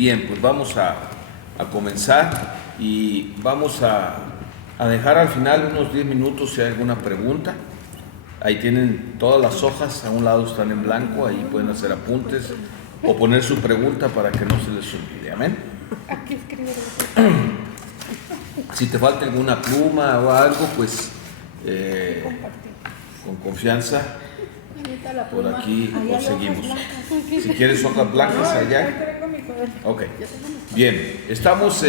Bien, pues vamos a comenzar y vamos a dejar al final unos 10 minutos si hay alguna pregunta. Ahí tienen todas las hojas, a un lado están en blanco, ahí pueden hacer apuntes o poner su pregunta para que no se les olvide. Amén. Aquí escribe. Si te falta alguna pluma o algo, pues con confianza por aquí conseguimos. Si quieres hojas blancas allá. Ok, bien, estamos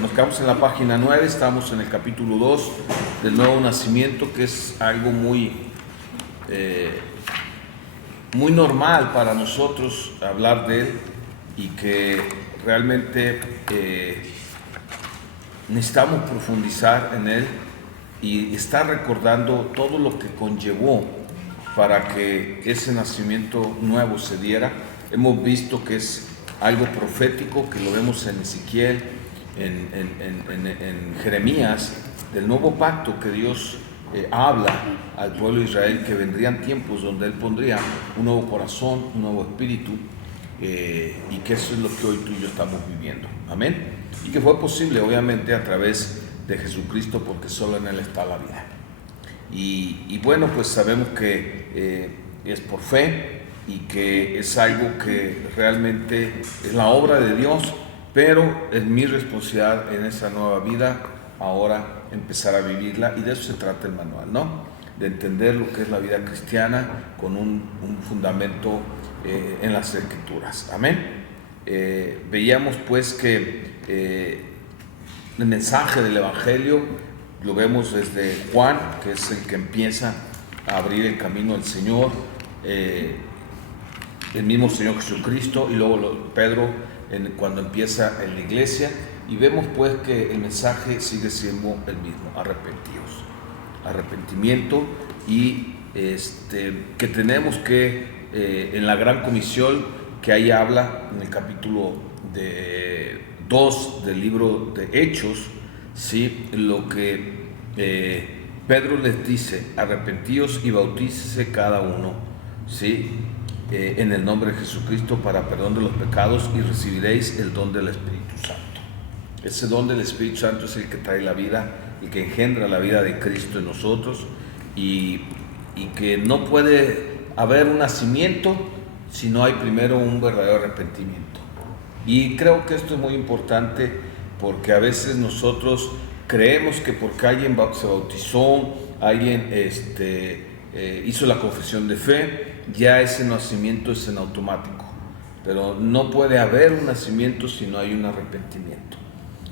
nos quedamos en la página 9, estamos en el capítulo 2 del Nuevo Nacimiento, que es algo muy normal para nosotros hablar de él y que realmente necesitamos profundizar en él y estar recordando todo lo que conllevó para que ese nacimiento nuevo se diera. Hemos visto que es algo profético, que lo vemos en Ezequiel, en Jeremías, del nuevo pacto que Dios habla al pueblo de Israel, que vendrían tiempos donde Él pondría un nuevo corazón, un nuevo espíritu, y que eso es lo que hoy tú y yo estamos viviendo. Amén. Y que fue posible, obviamente, a través de Jesucristo, porque solo en Él está la vida. Y bueno, pues sabemos que es por fe y que es algo que realmente es la obra de Dios, pero es mi responsabilidad en esa nueva vida ahora empezar a vivirla, y de eso se trata el manual, ¿no? De entender lo que es la vida cristiana con un fundamento en las Escrituras. Amén. Veíamos pues que el mensaje del Evangelio lo vemos desde Juan, que es el que empieza a abrir el camino al Señor, el mismo Señor Jesucristo, y luego Pedro cuando empieza en la iglesia, y vemos pues que el mensaje sigue siendo el mismo: arrepentimiento, y que tenemos que en la gran comisión que ahí habla en el capítulo 2 del libro de Hechos, ¿sí? Lo que Pedro les dice: arrepentíos y bautícese cada uno, ¿sí? En el nombre de Jesucristo para perdón de los pecados, y recibiréis el don del Espíritu Santo. Ese don del Espíritu Santo es el que trae la vida, el que engendra la vida de Cristo en nosotros, y que no puede haber un nacimiento si no hay primero un verdadero arrepentimiento. Y creo que esto es muy importante, porque a veces nosotros creemos que porque alguien se bautizó, alguien hizo la confesión de fe, ya ese nacimiento es en automático. Pero no puede haber un nacimiento si no hay un arrepentimiento.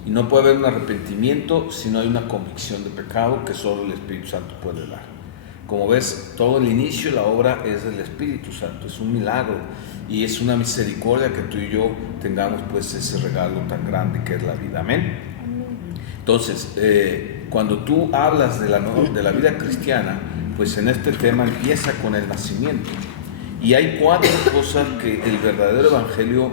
Y no puede haber un arrepentimiento si no hay una convicción de pecado que solo el Espíritu Santo puede dar. Como ves, todo el inicio de la obra es del Espíritu Santo, es un milagro y es una misericordia que tú y yo tengamos pues ese regalo tan grande que es la vida. Amén. Entonces, cuando tú hablas de la vida cristiana, pues en este tema empieza con el nacimiento. Y hay 4 cosas que el verdadero evangelio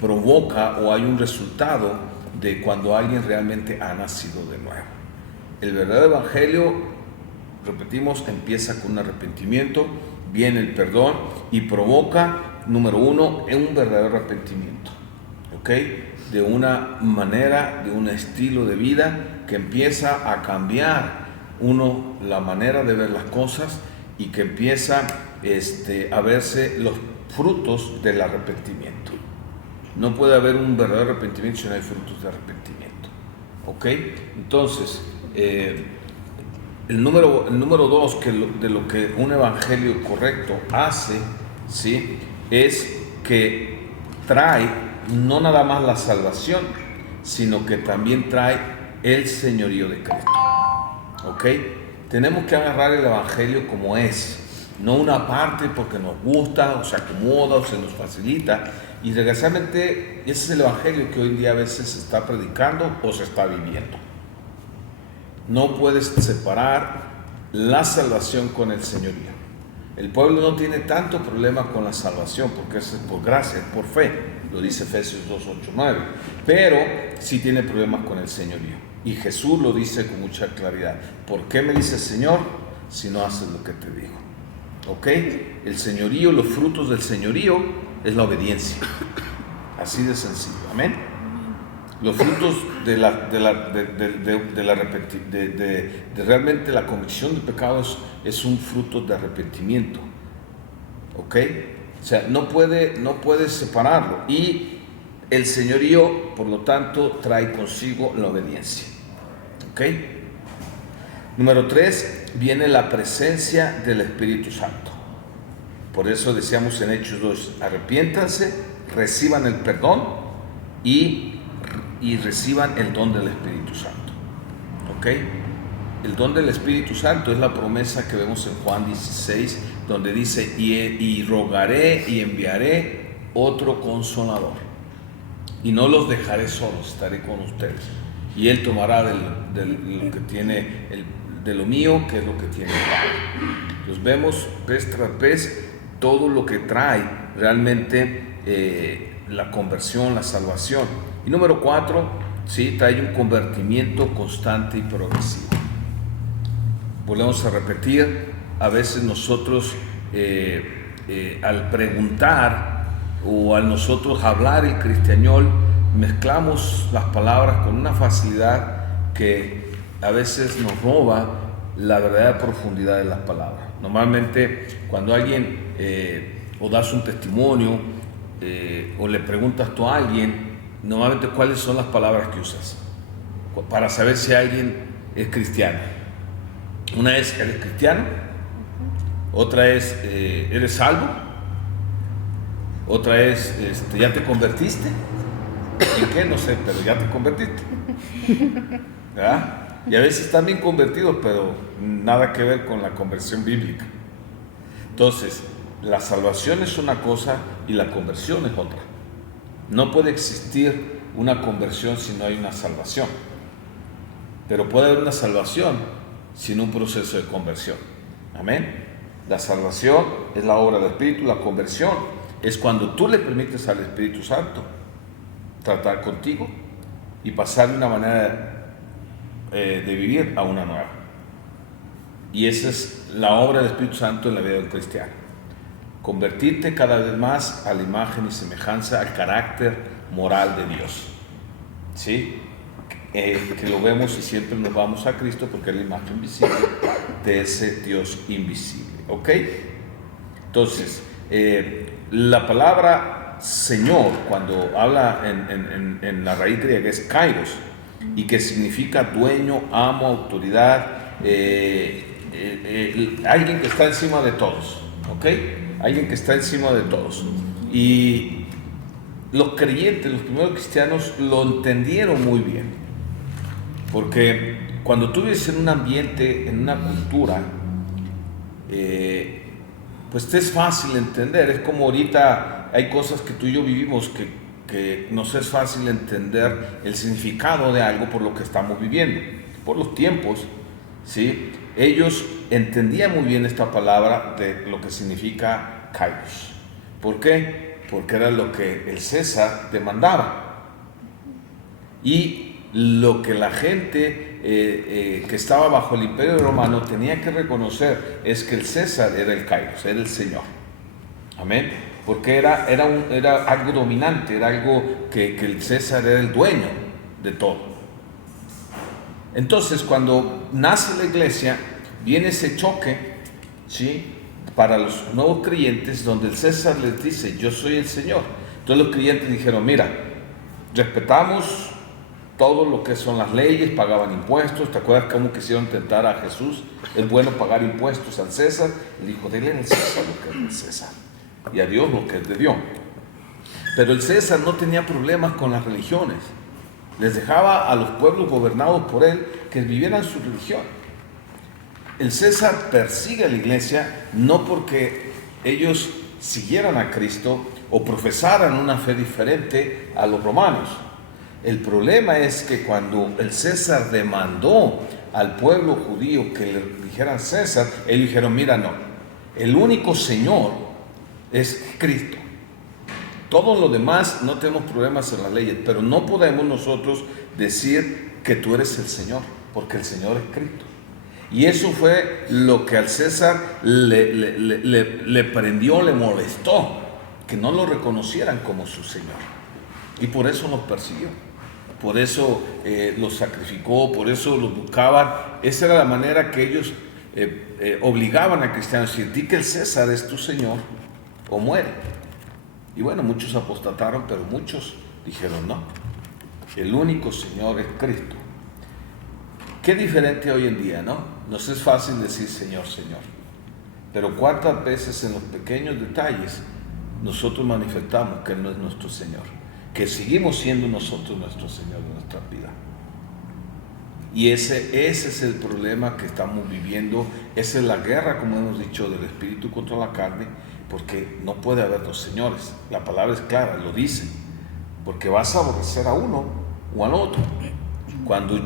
provoca, o hay un resultado de cuando alguien realmente ha nacido de nuevo. El verdadero evangelio, repetimos, empieza con un arrepentimiento, viene el perdón y provoca, número 1, un verdadero arrepentimiento, ¿ok? De una manera, de un estilo de vida que empieza a cambiar la manera de ver las cosas, y que empieza a verse los frutos del arrepentimiento. No puede haber un verdadero arrepentimiento si no hay frutos de arrepentimiento, ¿ok? Entonces, el número 2 de lo que un evangelio correcto hace, ¿sí? Es que trae no nada más la salvación, sino que también trae el señorío de Cristo, ¿ok? Tenemos que agarrar el evangelio como es, no una parte porque nos gusta o se acomoda o se nos facilita. Y desgraciadamente ese es el evangelio que hoy en día a veces se está predicando o se está viviendo. No puedes separar la salvación con el señorío. El pueblo no tiene tanto problema con la salvación porque es por gracia, es por fe, lo dice Efesios 2, 8, 9, pero sí tiene problemas con el señorío. Y Jesús lo dice con mucha claridad: ¿por qué me dices Señor si no haces lo que te digo? ¿Ok? El señorío, los frutos del señorío es la obediencia. Así de sencillo. Amén. Los frutos de realmente la convicción de pecados es un fruto de arrepentimiento. ¿Ok? O sea, no puede separarlo. Y el señorío, por lo tanto, trae consigo la obediencia. ¿Ok? Número 3, viene la presencia del Espíritu Santo. Por eso decíamos en Hechos 2, arrepiéntanse, reciban el perdón y reciban el don del Espíritu Santo. ¿Ok? El don del Espíritu Santo es la promesa que vemos en Juan 16, donde dice, y rogaré y enviaré otro consolador, y no los dejaré solos, estaré con ustedes. Y Él tomará de lo que tiene, de lo mío, que es lo que tiene el Padre. Entonces vemos vez tras vez todo lo que trae realmente la conversión, la salvación. Y número 4, ¿sí? Trae un convertimiento constante y progresivo. Volvemos a repetir, a veces nosotros al preguntar o al nosotros hablar el cristiañol, mezclamos las palabras con una facilidad que a veces nos roba la verdadera profundidad de las palabras. Normalmente cuando alguien o das un testimonio o le preguntas tú a alguien, normalmente cuáles son las palabras que usas para saber si alguien es cristiano. Una es, ¿eres cristiano? Otra es, ¿eres salvo? Otra es, ¿ya te convertiste? ¿En qué? No sé, pero ya te convertiste. ¿Verdad? Y a veces están bien convertidos, pero nada que ver con la conversión bíblica. Entonces, la salvación es una cosa y la conversión es otra. No puede existir una conversión si no hay una salvación. Pero puede haber una salvación sin un proceso de conversión. Amén. La salvación es la obra del Espíritu, la conversión es cuando tú le permites al Espíritu Santo tratar contigo y pasar de una manera de vivir a una nueva. Y esa es la obra del Espíritu Santo en la vida del cristiano. Convertirte cada vez más a la imagen y semejanza, al carácter moral de Dios. ¿Sí? Que lo vemos y siempre nos vamos a Cristo porque es la imagen visible de ese Dios invisible. ¿Ok? Entonces, la palabra Señor, cuando habla en la raíz griega, es kairos, y que significa dueño, amo, autoridad, alguien que está encima de todos. ¿Ok? Alguien que está encima de todos. Y los creyentes, los primeros cristianos, lo entendieron muy bien. Porque cuando tú vives en un ambiente, en una cultura, pues te es fácil entender. Es como ahorita hay cosas que tú y yo vivimos que nos es fácil entender el significado de algo por lo que estamos viviendo, por los tiempos, ¿sí? Ellos entendían muy bien esta palabra de lo que significa kairos. ¿Por qué? Porque era lo que el César demandaba. Y lo que la gente que estaba bajo el imperio romano tenía que reconocer es que el César era el kairos, era el Señor. Amén. Porque era algo dominante, era algo que el César era el dueño de todo. Entonces, cuando nace la iglesia, viene ese choque, ¿sí?, para los nuevos creyentes, donde el César les dice, yo soy el Señor. Entonces los creyentes dijeron, mira, respetamos todo lo que son las leyes, pagaban impuestos. ¿Te acuerdas cómo quisieron tentar a Jesús? Es bueno pagar impuestos al César. Él dijo, denle al César lo que es del César y a Dios lo que es de Dios. Pero el César no tenía problemas con las religiones. Les dejaba a los pueblos gobernados por él que vivieran su religión. El César persigue a la iglesia no porque ellos siguieran a Cristo o profesaran una fe diferente a los romanos. El problema es que cuando el César demandó al pueblo judío que le dijeran César, ellos dijeron, mira, no, el único Señor es Cristo. Todo lo demás no tenemos problemas en las leyes, pero no podemos nosotros decir que tú eres el Señor, porque el Señor es Cristo. Y eso fue lo que al César le prendió, le molestó. que no lo reconocieran como su Señor. Y por eso los persiguió, por eso los sacrificó, por eso los buscaban. Esa era la manera que ellos obligaban a cristianos a decir: di que el César es tu Señor o muere. Y bueno, muchos apostataron, pero muchos dijeron: no, el único Señor es Cristo. Qué diferente hoy en día, ¿no? Nos es fácil decir Señor, Señor, pero cuántas veces en los pequeños detalles nosotros manifestamos que Él no es nuestro Señor, que seguimos siendo nosotros nuestro Señor de nuestra vida. Y ese es el problema que estamos viviendo. Esa es la guerra, como hemos dicho, del espíritu contra la carne, porque no puede haber dos señores. La palabra es clara, lo dice, porque vas a aborrecer a uno o al otro. Cuando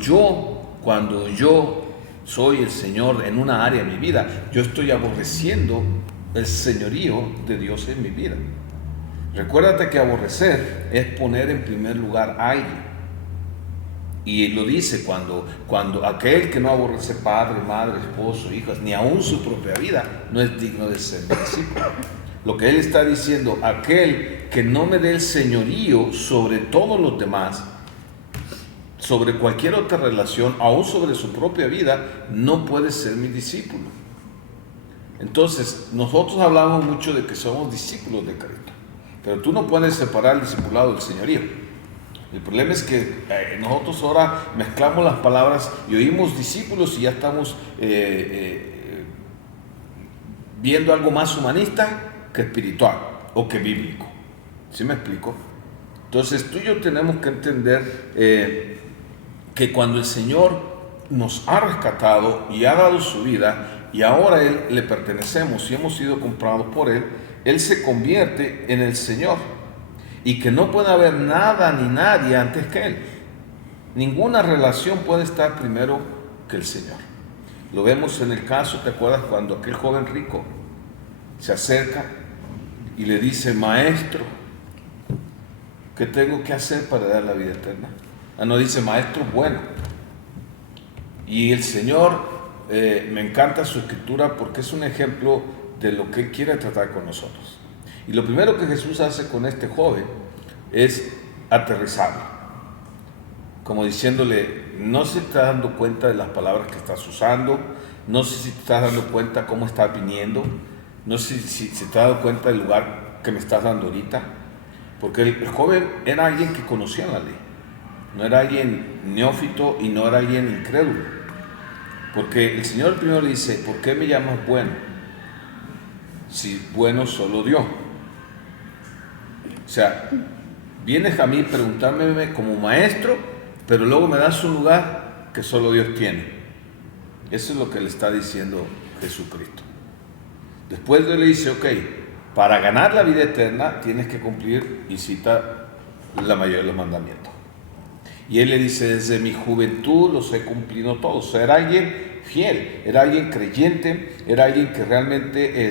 yo soy el Señor en una área de mi vida, yo estoy aborreciendo el señorío de Dios en mi vida. Recuérdate que aborrecer es poner en primer lugar a alguien. Y lo dice cuando aquel que no aborrece padre, madre, esposo, hijas, ni aún su propia vida, no es digno de ser mi discípulo. Lo que él está diciendo: aquel que no me dé el señorío sobre todos los demás, sobre cualquier otra relación, aún sobre su propia vida, no puede ser mi discípulo. Entonces, nosotros hablamos mucho de que somos discípulos de Cristo, pero tú no puedes separar el discipulado del señorío. El problema es que nosotros ahora mezclamos las palabras y oímos discípulos y ya estamos viendo algo más humanista que espiritual o que bíblico. ¿Sí me explico? Entonces tú y yo tenemos que entender que cuando el Señor nos ha rescatado y ha dado su vida y ahora a Él le pertenecemos y hemos sido comprados por Él, Él se convierte en el Señor. Y que no puede haber nada ni nadie antes que Él. Ninguna relación puede estar primero que el Señor. Lo vemos en el caso, ¿te acuerdas cuando aquel joven rico se acerca y le dice: maestro, ¿qué tengo que hacer para dar la vida eterna? No, dice: maestro bueno. Y el Señor, me encanta su escritura porque es un ejemplo de lo que Él quiere tratar con nosotros. Y lo primero que Jesús hace con este joven es aterrizarlo, como diciéndole: no se está dando cuenta de las palabras que estás usando, no sé si te estás dando cuenta cómo estás viniendo, no sé si te has dado cuenta del lugar que me estás dando ahorita, porque el joven era alguien que conocía la ley, no era alguien neófito y no era alguien incrédulo, porque el Señor primero le dice: ¿por qué me llamas bueno? Si bueno solo Dios. O sea, vienes a mí preguntándome como maestro, pero luego me das un lugar que solo Dios tiene. Eso es lo que le está diciendo Jesucristo. Después Dios le dice: ok, para ganar la vida eterna tienes que cumplir, y cita la mayoría de los mandamientos. Y él le dice: desde mi juventud los he cumplido todos. O sea, era alguien fiel, era alguien creyente, era alguien que realmente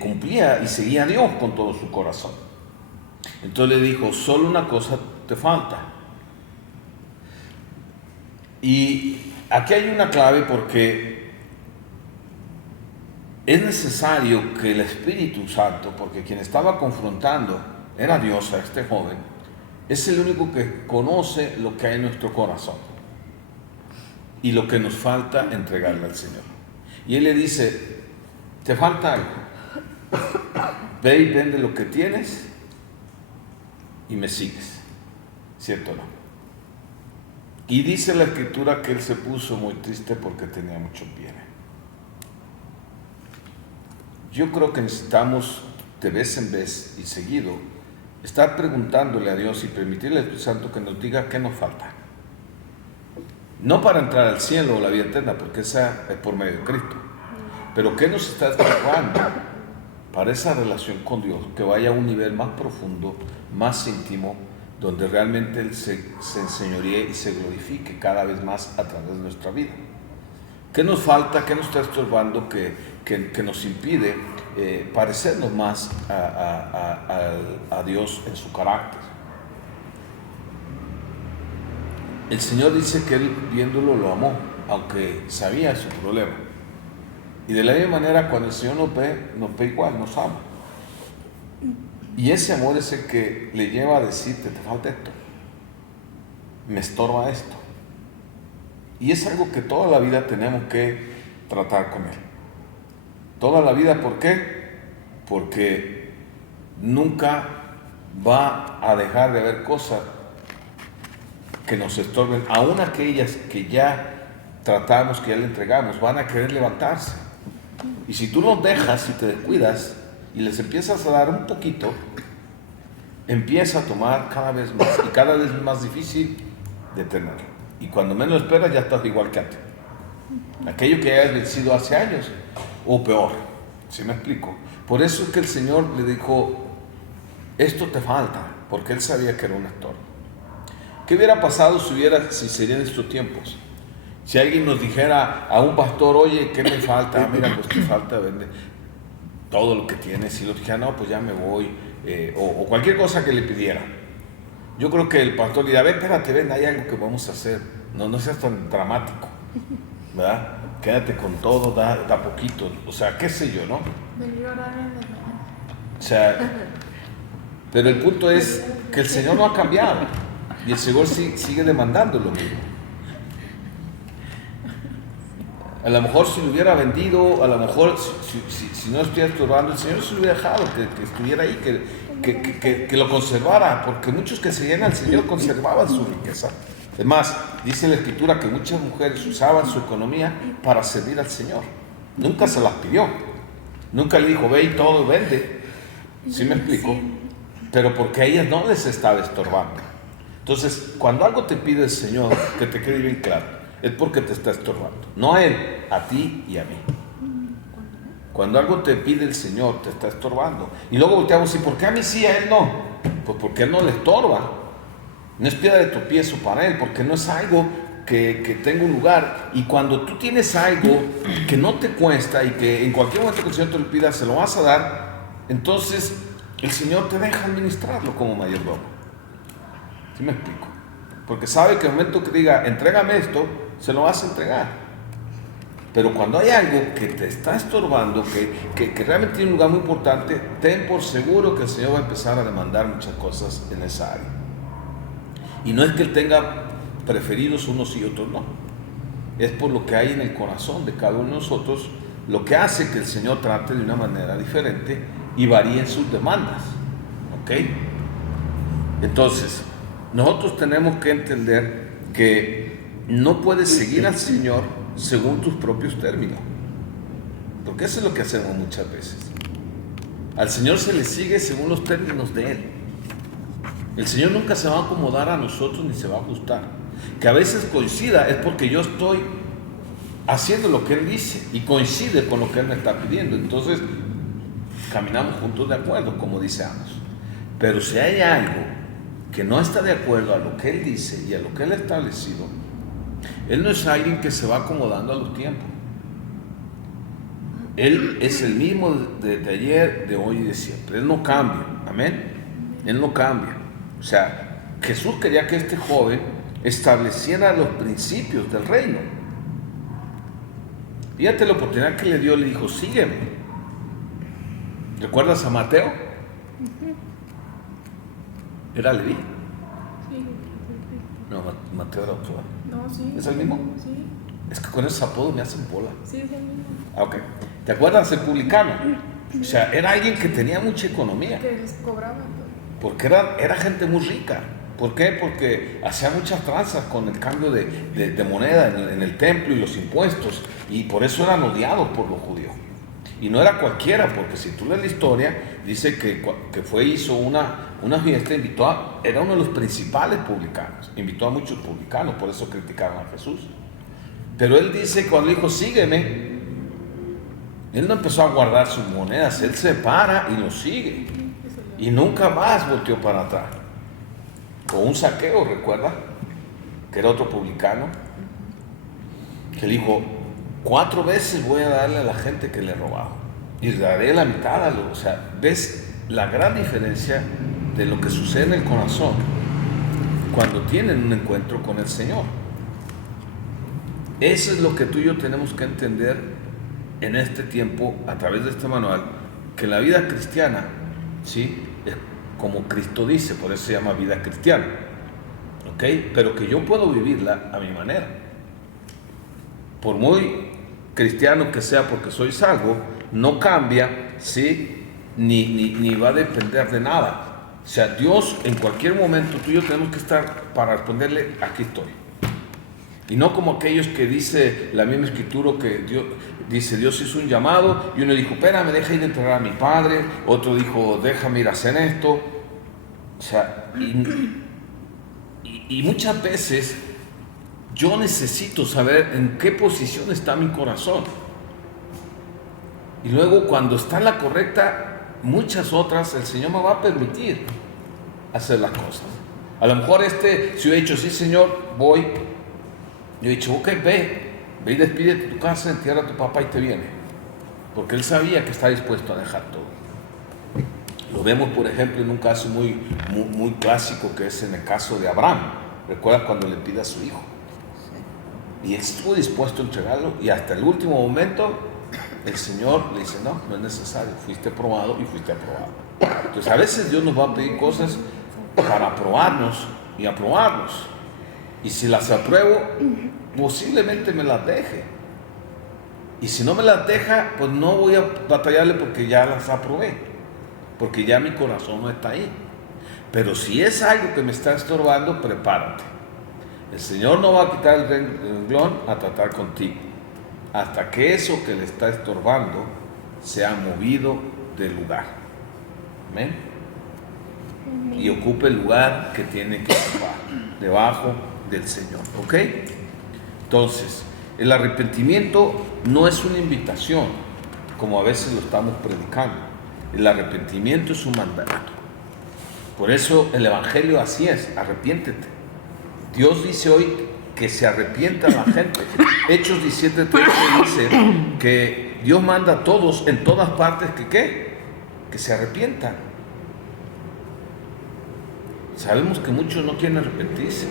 cumplía y seguía a Dios con todo su corazón. Entonces le dijo: solo una cosa te falta. Y aquí hay una clave, porque es necesario que el Espíritu Santo, porque quien estaba confrontando era Dios a este joven, es el único que conoce lo que hay en nuestro corazón y lo que nos falta entregarle al Señor. Y Él le dice: te falta algo, ve y vende lo que tienes y me sigues, ¿cierto o no? Y dice la Escritura que él se puso muy triste porque tenía muchos bienes. Yo creo que necesitamos de vez en vez y seguido estar preguntándole a Dios y permitirle al Espíritu Santo que nos diga qué nos falta. No para entrar al cielo o la vida eterna, porque esa es por medio de Cristo, pero qué nos está estorbando para esa relación con Dios, que vaya a un nivel más profundo, más íntimo, donde realmente Él se enseñoríe y se glorifique cada vez más a través de nuestra vida. ¿Qué nos falta? ¿Qué nos está estorbando que nos impide parecernos más a Dios en su carácter? El Señor dice que Él, viéndolo, lo amó, aunque sabía su problema. Y de la misma manera, cuando el Señor nos ve igual, nos ama. Y ese amor es el que le lleva a decirte, te falta esto, me estorba esto. Y es algo que toda la vida tenemos que tratar con él. Toda la vida, ¿por qué? Porque nunca va a dejar de haber cosas que nos estorben, aún aquellas que ya tratamos, que ya le entregamos, van a querer levantarse. Y si tú los dejas y te descuidas y les empiezas a dar un poquito, empieza a tomar cada vez más y cada vez más difícil de tenerlo. Y cuando menos esperas ya estás igual que antes. Aquello que hayas vencido hace años, o peor, ¿sí me explico? Por eso es que el Señor le dijo, esto te falta, porque Él sabía que era un estorbo. ¿Qué hubiera pasado si serían estos tiempos? Si alguien nos dijera a un pastor, oye, ¿qué me falta? Mira, pues te falta vender todo lo que tienes. Y lo dijera, no, pues ya me voy, o cualquier cosa que le pidiera. Yo creo que el pastor diría, ve, espérate, ven, hay algo que vamos a hacer. No seas tan dramático, ¿verdad? Quédate con todo, da poquito. O sea, qué sé yo, ¿no? O sea, pero el punto es que el Señor no ha cambiado. Y el Señor sigue demandando lo mismo. A lo mejor si lo hubiera vendido, a lo mejor si no estuviera estorbando, el Señor se lo hubiera dejado, que estuviera ahí, que lo conservara, porque muchos que seguían al Señor conservaban su riqueza. Es más, dice la Escritura que muchas mujeres usaban su economía para servir al Señor. Nunca se las pidió, nunca le dijo, ve y todo vende. ¿Sí me explico? Pero porque a ellas no les estaba estorbando. Entonces, cuando algo te pide el Señor, que te quede bien claro, es porque te está estorbando. No a Él, a ti y a mí. Cuando algo te pide el Señor, te está estorbando. Y luego volteamos y ¿por qué a mí sí, a Él no? Pues porque Él no le estorba. No es piedra de tropiezo para Él, porque no es algo que tenga un lugar. Y cuando tú tienes algo que no te cuesta y que en cualquier momento que el Señor te lo pida, se lo vas a dar, entonces el Señor te deja administrarlo como mayordomo. ¿Sí me explico? Porque sabe que en el momento que diga, entrégame esto, se lo vas a entregar. Pero cuando hay algo que te está estorbando, que realmente tiene un lugar muy importante, ten por seguro que el Señor va a empezar a demandar muchas cosas en esa área. Y no es que Él tenga preferidos unos y otros, no. Es por lo que hay en el corazón de cada uno de nosotros, lo que hace que el Señor trate de una manera diferente y varíe en sus demandas. ¿Ok? Entonces, nosotros tenemos que entender que no puedes seguir al Señor según tus propios términos, porque eso es lo que hacemos muchas veces. Al Señor se le sigue según los términos de Él. El Señor nunca se va a acomodar a nosotros ni se va a ajustar. Que a veces coincida es porque yo estoy haciendo lo que Él dice y coincide con lo que Él me está pidiendo. Entonces caminamos juntos de acuerdo, como dice Amos. Pero si hay algo que no está de acuerdo a lo que Él dice y a lo que Él ha establecido, Él no es alguien que se va acomodando a los tiempos. Él es el mismo de ayer, de hoy y de siempre. Él no cambia, amén. Él no cambia. O sea, Jesús quería que este joven estableciera los principios del reino. Fíjate la oportunidad que le dio, le dijo, sígueme. ¿Recuerdas a Mateo? ¿Era Leví? Sí. No, Mateo era otro. No, sí. ¿Es el mismo? Sí. Es que con esos apodos me hacen bola. Sí, es el mismo. Ah, ok. ¿Te acuerdas del publicano? O sea, era alguien que tenía mucha economía. Que les cobraban todo. Porque era gente muy rica. ¿Por qué? Porque hacía muchas tranzas con el cambio de moneda en el templo y los impuestos. Y por eso eran odiados por los judíos. Y no era cualquiera, porque si tú lees la historia, dice que hizo una fiesta, era uno de los principales publicanos. Invitó a muchos publicanos, por eso criticaron a Jesús. Pero él dice, cuando dijo, sígueme, él no empezó a guardar sus monedas, él se para y lo sigue. Y nunca más volteó para atrás. O un Saqueo, ¿recuerda? Que era otro publicano, que dijo, 4 veces voy a darle a la gente que le he robado. Y daré la mitad a los. O sea, ves la gran diferencia de lo que sucede en el corazón cuando tienen un encuentro con el Señor. Eso es lo que tú y yo tenemos que entender en este tiempo, a través de este manual, que la vida cristiana, ¿sí?, es como Cristo dice, por eso se llama vida cristiana, ¿ok? Pero que yo puedo vivirla a mi manera. Por muy cristiano que sea, porque soy salvo, no cambia, ¿sí? Ni va a depender de nada. O sea, Dios en cualquier momento, tú y yo tenemos que estar para responderle, aquí estoy. Y no como aquellos que dice la misma escritura que Dios hizo un llamado y uno dijo, espérame, deja ir a enterrar a mi padre, otro dijo, déjame ir a hacer esto. O sea, y muchas veces yo necesito saber en qué posición está mi corazón. Y luego cuando está en la correcta, muchas otras el Señor me va a permitir hacer las cosas. A lo mejor si yo he dicho, sí Señor, voy. Yo he dicho, ok, ve y despídete de tu casa, entierra a tu papá y te viene. Porque él sabía que está dispuesto a dejar todo. Lo vemos, por ejemplo, en un caso muy clásico, que es en el caso de Abraham. ¿Recuerdas cuando le pide a su hijo? Y estuvo dispuesto a entregarlo, y hasta el último momento el Señor le dice, no es necesario, fuiste probado y fuiste aprobado. Entonces a veces Dios nos va a pedir cosas para probarnos y aprobarnos. Y si las apruebo, posiblemente me las deje. Y si no me las deja, pues no voy a batallarle porque ya las aprobé. Porque ya mi corazón no está ahí. Pero si es algo que me está estorbando, prepárate. El Señor no va a quitar el renglón a tratar contigo, hasta que eso que le está estorbando sea movido del lugar. Amén. Y ocupe el lugar que tiene que ocupar, debajo del Señor. ¿Ok? Entonces, el arrepentimiento no es una invitación, como a veces lo estamos predicando. El arrepentimiento es un mandato. Por eso el Evangelio así es, arrepiéntete. Dios dice hoy que se arrepienta la gente. Hechos 17:13 dice que Dios manda a todos en todas partes que se arrepientan. Sabemos que muchos no quieren arrepentirse,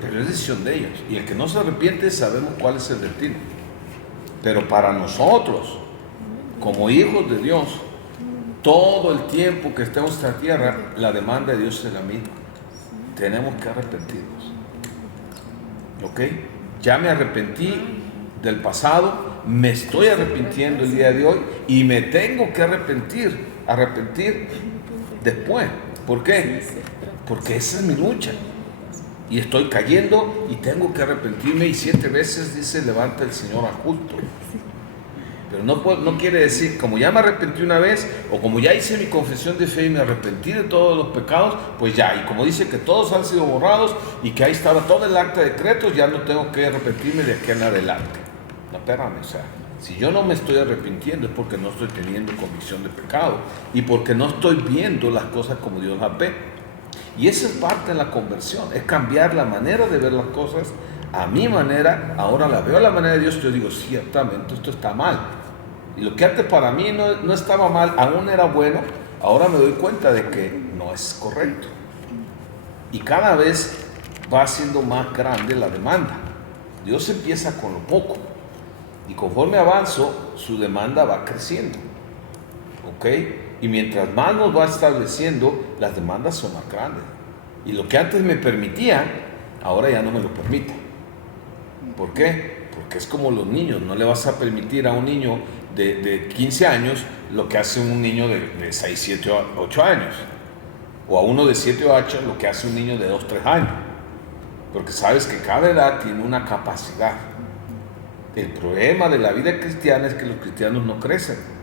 pero es decisión de ellos. Y el que no se arrepiente, sabemos cuál es el destino. Pero para nosotros, como hijos de Dios, todo el tiempo que estemos en esta tierra, la demanda de Dios es la misma. Tenemos que arrepentirnos. ¿Ok? Ya me arrepentí del pasado, me estoy arrepintiendo el día de hoy y me tengo que arrepentir después. ¿Por qué? Porque esa es mi lucha. Y estoy cayendo y tengo que arrepentirme, y 7 veces dice, levanta el Señor a justo. Pero no quiere decir, como ya me arrepentí una vez, o como ya hice mi confesión de fe y me arrepentí de todos los pecados, pues ya, y como dice que todos han sido borrados y que ahí estaba todo el acta de decretos, ya no tengo que arrepentirme de aquí en adelante. No, espérame, o sea, si yo no me estoy arrepintiendo es porque no estoy teniendo convicción de pecado y porque no estoy viendo las cosas como Dios las ve. Y esa es parte de la conversión, es cambiar la manera de ver las cosas a mi manera. Ahora la veo a la manera de Dios y yo digo, ciertamente esto está mal. Y lo que antes para mí no estaba mal, aún era bueno, ahora me doy cuenta de que no es correcto. Y cada vez va siendo más grande la demanda. Dios empieza con lo poco, y conforme avanzo, su demanda va creciendo. ¿Ok? Y mientras más nos va estableciendo, las demandas son más grandes. Y lo que antes me permitía, ahora ya no me lo permite. ¿Por qué? Porque es como los niños. No le vas a permitir a un niño de 15 años lo que hace un niño de 6, 7, 8 años. O a uno de 7 o 8 lo que hace un niño de 2, 3 años. Porque sabes que cada edad tiene una capacidad. El problema de la vida cristiana es que los cristianos no crecen.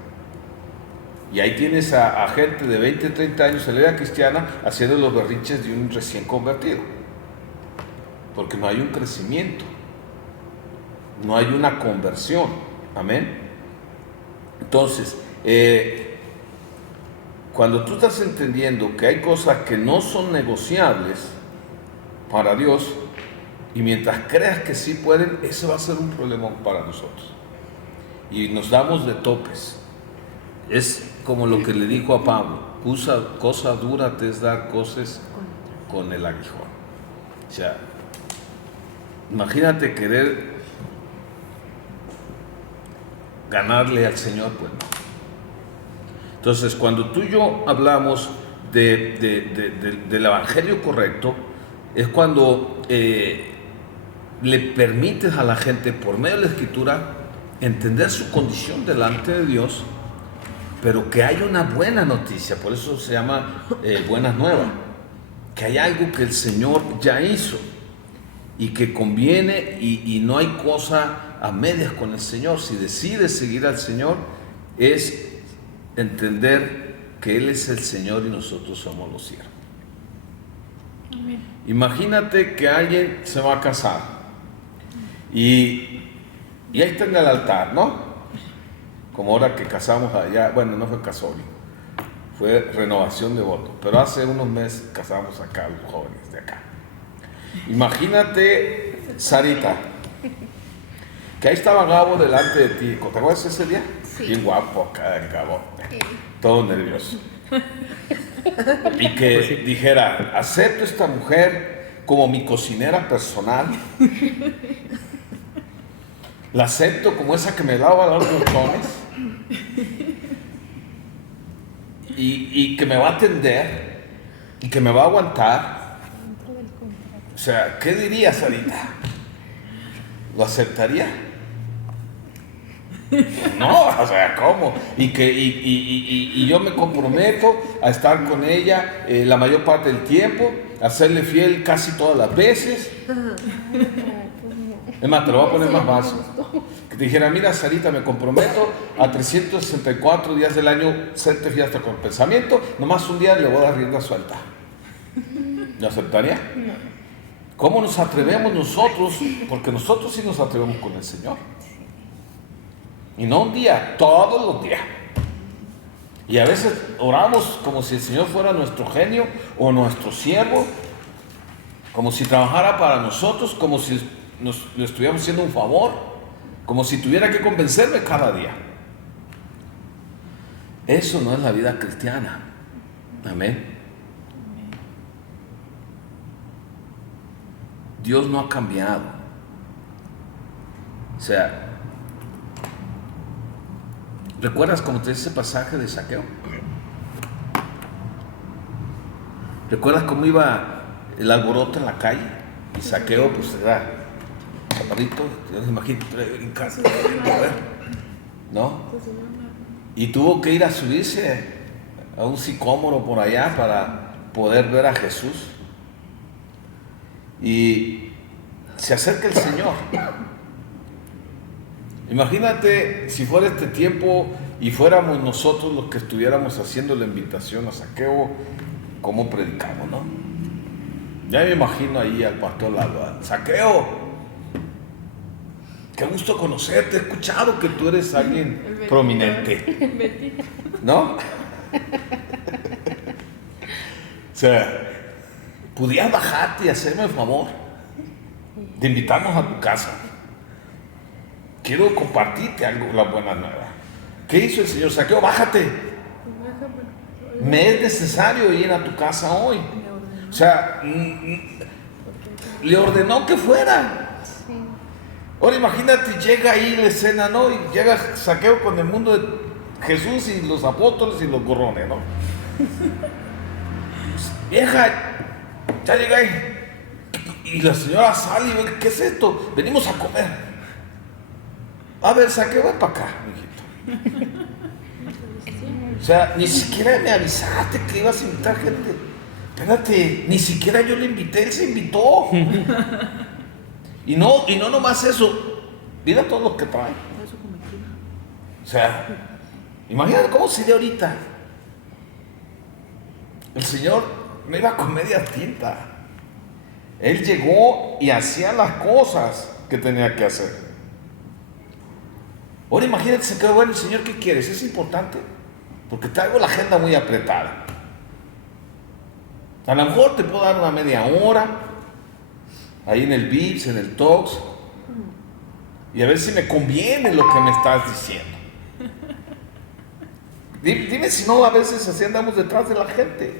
Y ahí tienes a gente de 20, 30 años en la vida cristiana haciendo los berrinches de un recién convertido. Porque no hay un crecimiento. No hay una conversión. Amén. Entonces, cuando tú estás entendiendo que hay cosas que no son negociables para Dios, y mientras creas que sí pueden, eso va a ser un problema para nosotros. Y nos damos de topes. Es como lo que le dijo a Pablo, cosa dura te es dar cosas con el aguijón. O sea, imagínate querer ganarle al Señor, pues no. Entonces, cuando tú y yo hablamos del evangelio correcto, es cuando le permites a la gente, por medio de la Escritura, entender su condición delante de Dios, pero que hay una buena noticia. Por eso se llama buenas nuevas, que hay algo que el Señor ya hizo y que conviene, y no hay cosa a medias con el Señor. Si decides seguir al Señor, es entender que Él es el Señor y nosotros somos los siervos. Amén. Imagínate que alguien se va a casar y ahí está en el altar, ¿no? Como ahora que casamos allá, bueno, no fue casorio, fue renovación de voto, pero hace unos meses casamos acá los jóvenes de acá. Imagínate, Sarita, que ahí estaba Gabo delante de ti. ¿Te acuerdas ese día? Sí. Bien guapo acá el Gabo, Sí. todo nervioso. Y que dijera, acepto esta mujer como mi cocinera personal. La acepto como esa que me lava los botones y que me va a atender y que me va a aguantar. O sea, ¿qué dirías, Sarita? ¿Lo aceptaría? No, o sea, ¿cómo? Y yo me comprometo a estar con ella la mayor parte del tiempo, a serle fiel casi todas las veces. Es más, te lo voy a poner más fácil. Que te dijera, mira, Sarita, me comprometo a 364 días del año serte fiel hasta con pensamiento, nomás un día le voy a dar rienda suelta. ¿Lo aceptaría? No. ¿Cómo nos atrevemos nosotros? Porque nosotros sí nos atrevemos con el Señor. Y no un día, todos los días. Y a veces oramos como si el Señor fuera nuestro genio o nuestro siervo, como si trabajara para nosotros, como si le estuviéramos haciendo un favor, como si tuviera que convencerme cada día. Eso no es la vida cristiana. Amén. Dios no ha cambiado. O sea, ¿recuerdas cómo te dice ese pasaje de Saqueo? ¿Recuerdas cómo iba el alboroto en la calle? Y Saqueo, pues era chaparrito, imagínate, en casa, ¿no? Y tuvo que ir a subirse a un sicómoro por allá para poder ver a Jesús. Y se acerca el Señor. Imagínate si fuera este tiempo y fuéramos nosotros los que estuviéramos haciendo la invitación a Saqueo, cómo predicamos, ¿no? Ya me imagino ahí al pastor Lalo, Saqueo, qué gusto conocerte, he escuchado que tú eres alguien prominente, ¿no? O sea, ¿pudieras bajarte y hacerme el favor de invitarnos a tu casa? Quiero compartirte algo, la buena nueva. ¿Qué hizo el Señor? Saqueo, bájate. Me es necesario ir a tu casa hoy. O sea, le ordenó que fuera. Ahora imagínate, llega ahí la escena, ¿no? Y llega Saqueo con el mundo de Jesús y los apóstoles y los gorrones, ¿no? Vieja, ya llega ahí. Y la señora sale y ve, ¿qué es esto? Venimos a comer. A ver, Saqueo, ven para acá, mijito. O sea, ni siquiera me avisaste que ibas a invitar gente. Espérate, ni siquiera yo le invité, él se invitó. Y no nomás eso. Mira todo lo que trae. O sea, imagínate cómo sería ahorita. El Señor no iba con media tinta. Él llegó y hacía las cosas que tenía que hacer. Ahora imagínate, se quedó, bueno, Señor, ¿qué quieres? Es importante, porque traigo la agenda muy apretada. A lo mejor te puedo dar una media hora, ahí en el VIPS, en el Talks, y a ver si me conviene lo que me estás diciendo. Dime si no, a veces así andamos detrás de la gente,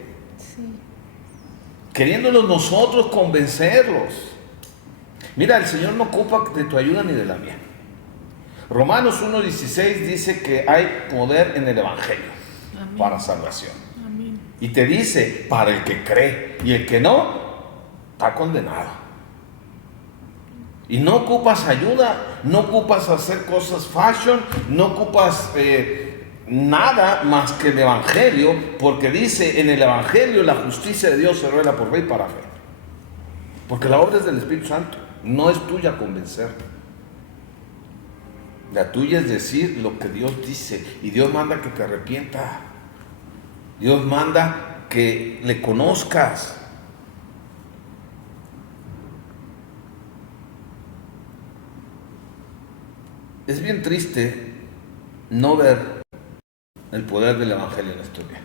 queriéndolos nosotros convencerlos. Mira, el Señor no ocupa de tu ayuda ni de la mía. Romanos 1:16 dice que hay poder en el Evangelio. Amén. para salvación. Amén. Y te dice, para el que cree, y el que no, está condenado. Y no ocupas ayuda, no ocupas hacer cosas fashion, no ocupas nada más que el Evangelio, porque dice en el Evangelio la justicia de Dios se revela por fe y para fe. Porque la obra es del Espíritu Santo, no es tuya convencer. La tuya es decir lo que Dios dice, y Dios manda que te arrepientas. Dios manda que le conozcas. Es bien triste no ver el poder del Evangelio en nuestra vida.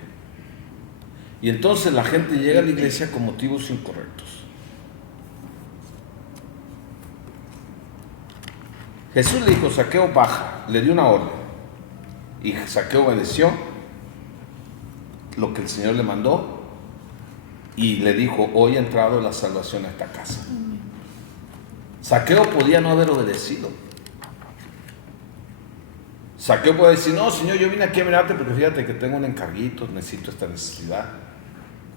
Y entonces la gente llega a la iglesia con motivos incorrectos. Jesús le dijo, Zaqueo, baja, le dio una orden. Y Zaqueo obedeció lo que el Señor le mandó y le dijo, hoy ha entrado la salvación a esta casa. Zaqueo podía no haber obedecido. Zaqueo puede decir, no, Señor, yo vine aquí a mirarte porque fíjate que tengo un encarguito, necesito esta necesidad.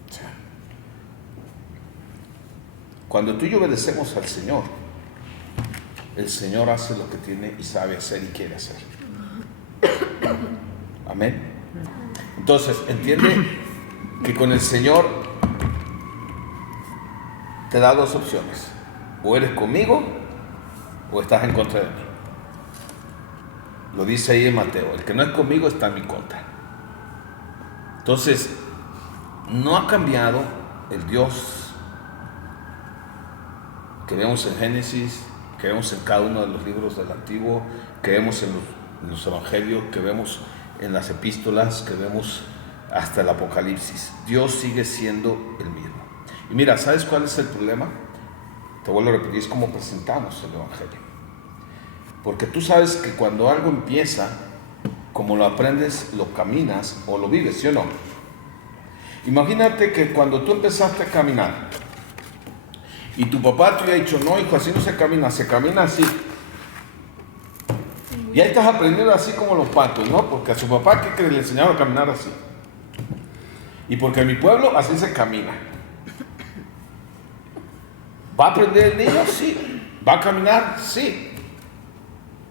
O sea, cuando tú y yo obedecemos al Señor, el Señor hace lo que tiene y sabe hacer y quiere hacer. Amén. Entonces, entiende que con el Señor te da dos opciones. O eres conmigo o estás en contra de mí. Lo dice ahí en Mateo, el que no es conmigo está en mi contra. Entonces, no ha cambiado el Dios que vemos en Génesis, que vemos en cada uno de los libros del Antiguo, que vemos en los Evangelios, que vemos en las epístolas, que vemos hasta el Apocalipsis. Dios sigue siendo el mismo. Y mira, ¿sabes cuál es el problema? Te vuelvo a repetir, es como presentamos el Evangelio. Porque tú sabes que cuando algo empieza, como lo aprendes, lo caminas o lo vives, ¿sí o no? Imagínate que cuando tú empezaste a caminar y tu papá te había dicho, no, hijo, así no se camina así. Y ahí estás aprendiendo así como los patos, ¿no? Porque a su papá, ¿qué crees? Le enseñaron a caminar así. Y porque en mi pueblo así se camina. ¿Va a aprender el niño? Sí. ¿Va a caminar? Sí.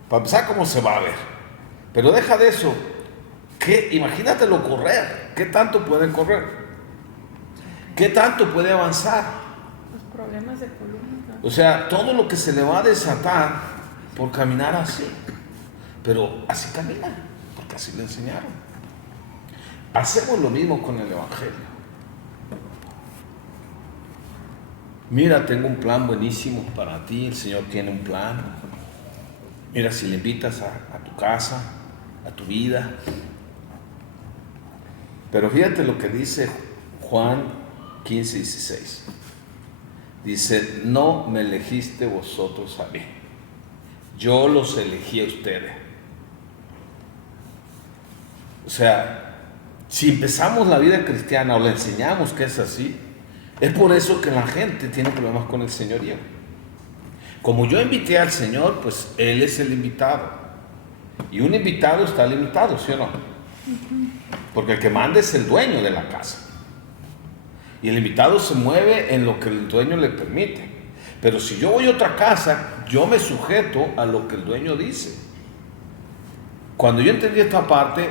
Para empezar, ¿cómo se va a ver? Pero deja de eso. Imagínatelo correr. ¿Qué tanto pueden correr? ¿Qué tanto puede avanzar? Los problemas de columna. O sea, todo lo que se le va a desatar por caminar así. Pero así camina, porque así le enseñaron. Hacemos lo mismo con el Evangelio. Mira, tengo un plan buenísimo para ti. El Señor tiene un plan. Mira, si le invitas a tu casa, a tu vida. Pero fíjate lo que dice Juan 15:16. Dice, no me elegiste vosotros a mí. Yo los elegí a ustedes. O sea, si empezamos la vida cristiana o le enseñamos que es así, es por eso que la gente tiene problemas con el señorío. Como yo invité al Señor, pues Él es el invitado. Y un invitado está limitado, ¿sí o no? Porque el que manda es el dueño de la casa. Y el invitado se mueve en lo que el dueño le permite. Pero si yo voy a otra casa, yo me sujeto a lo que el dueño dice. Cuando yo entendí esta parte,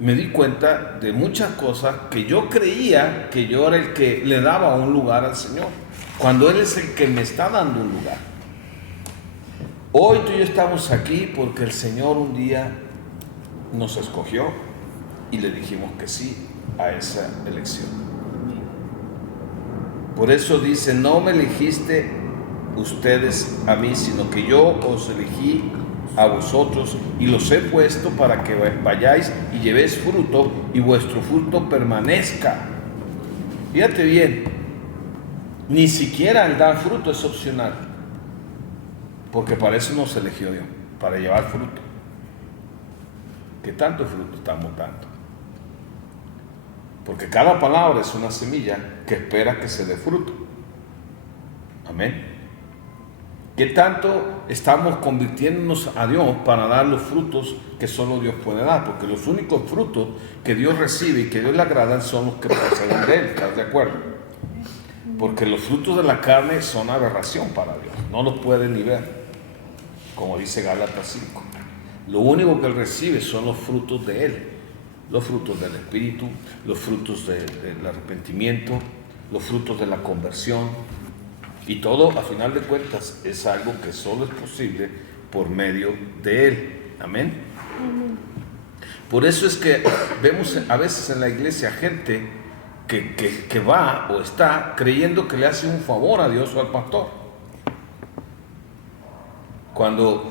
me di cuenta de muchas cosas que yo creía que yo era el que le daba un lugar al Señor, cuando Él es el que me está dando un lugar. Hoy tú y yo estamos aquí porque el Señor un día nos escogió y le dijimos que sí a esa elección. Por eso dice, no me elegiste ustedes a mí, sino que yo os elegí a vosotros y los he puesto para que vayáis y llevéis fruto y vuestro fruto permanezca. Fíjate bien, ni siquiera el dar fruto es opcional, porque para eso nos eligió Dios, para llevar fruto. ¿Qué tanto fruto estamos dando? Porque cada palabra es una semilla que espera que se dé fruto. Amén. ¿Qué tanto estamos convirtiéndonos a Dios para dar los frutos que solo Dios puede dar? Porque los únicos frutos que Dios recibe y que Dios le agradan son los que proceden de Él, ¿estás de acuerdo? Porque los frutos de la carne son aberración para Dios, no los puede ni ver, como dice Gálatas 5. Lo único que Él recibe son los frutos de Él, los frutos del Espíritu, los frutos del arrepentimiento, los frutos de la conversión. Y todo, a final de cuentas, es algo que solo es posible por medio de Él. Amén. Por eso es que vemos a veces en la iglesia gente que va o está creyendo que le hace un favor a Dios o al pastor. Cuando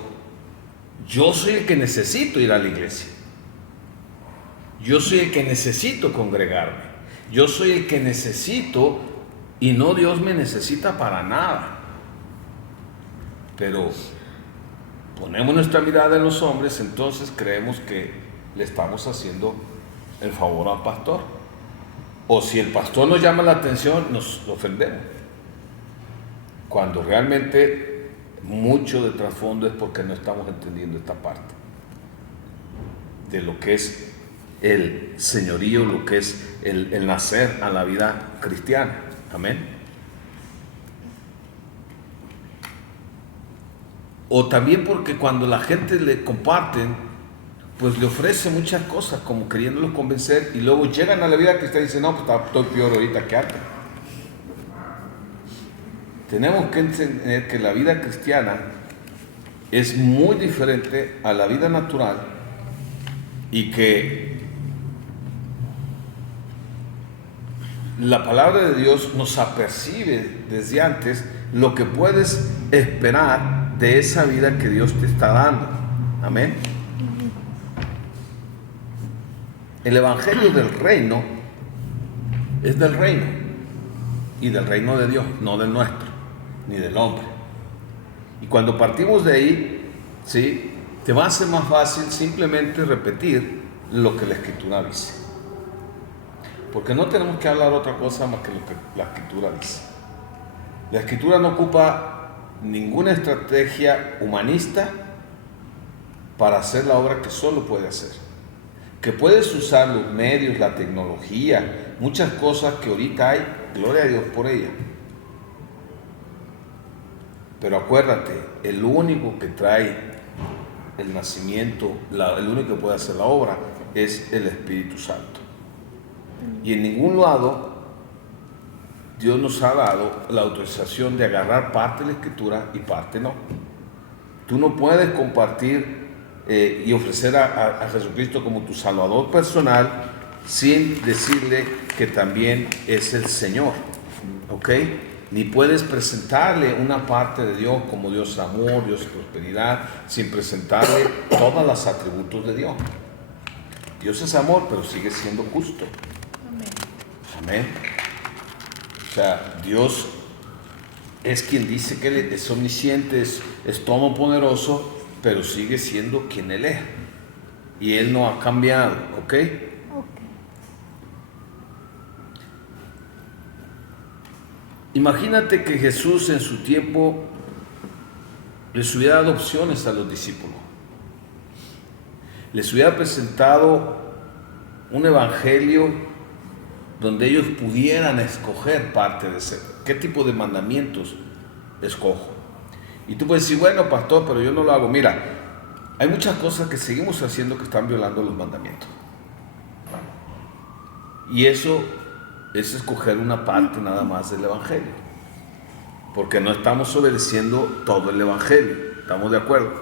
yo soy el que necesito ir a la iglesia. Yo soy el que necesito congregarme. Yo soy el que necesito, y no Dios me necesita para nada. Pero ponemos nuestra mirada en los hombres, entonces creemos que le estamos haciendo el favor al pastor. O si el pastor nos llama la atención, nos ofendemos. Cuando realmente mucho de trasfondo es porque no estamos entendiendo esta parte de lo que es el señorío, lo que es el nacer a la vida cristiana. Amén. O también porque cuando la gente le comparten, pues le ofrece muchas cosas como queriéndolo convencer, y luego llegan a la vida cristiana y dicen, no, pues estoy peor ahorita que antes. Tenemos que entender que la vida cristiana es muy diferente a la vida natural, y que la palabra de Dios nos apercibe desde antes lo que puedes esperar de esa vida que Dios te está dando. Amén. El evangelio del reino es del reino, y del reino de Dios, no del nuestro, ni del hombre. Y cuando partimos de ahí, ¿sí?, te va a ser más fácil simplemente repetir lo que la Escritura dice. Porque no tenemos que hablar otra cosa más que lo que la Escritura dice. La Escritura no ocupa ninguna estrategia humanista para hacer la obra que solo puede hacer. Que puedes usar los medios, la tecnología, muchas cosas que ahorita hay, gloria a Dios por ella. Pero acuérdate, el único que trae el nacimiento, el único que puede hacer la obra es el Espíritu Santo. Y en ningún lado Dios nos ha dado la autorización de agarrar parte de la Escritura y parte no. Tú no puedes compartir y ofrecer a Jesucristo como tu Salvador personal sin decirle que también es el Señor, ¿ok? Ni puedes presentarle una parte de Dios como Dios amor, Dios prosperidad, sin presentarle todos los atributos de Dios. Dios es amor, pero sigue siendo justo. Amén. O sea, Dios es quien dice que Él es omnisciente, es todopoderoso, pero sigue siendo quien Él es. Y Él no ha cambiado, ¿ok? Imagínate que Jesús en su tiempo les hubiera dado opciones a los discípulos. Les hubiera presentado un evangelio donde ellos pudieran escoger parte de ese. ¿Qué tipo de mandamientos escojo? Y tú puedes decir, bueno, pastor, pero yo no lo hago. Mira, hay muchas cosas que seguimos haciendo que están violando los mandamientos. Y eso es escoger una parte nada más del evangelio. Porque no estamos obedeciendo todo el evangelio. ¿Estamos de acuerdo?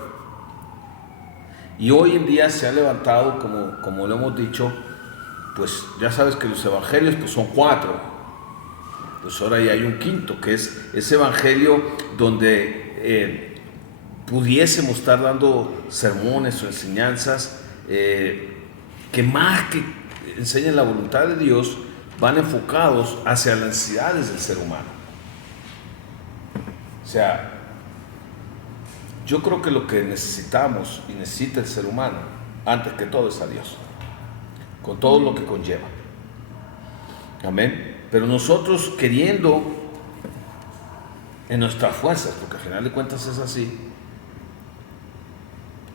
Y hoy en día se ha levantado, como lo hemos dicho, pues ya sabes que los evangelios pues son 4, pues ahora ya hay un quinto, que es ese evangelio donde pudiésemos estar dando sermones o enseñanzas que más que enseñan la voluntad de Dios, van enfocados hacia las necesidades del ser humano. O sea, yo creo que lo que necesitamos y necesita el ser humano, antes que todo, es a Dios, con todo lo que conlleva. Amén. Pero nosotros, queriendo en nuestras fuerzas, porque al final de cuentas es así,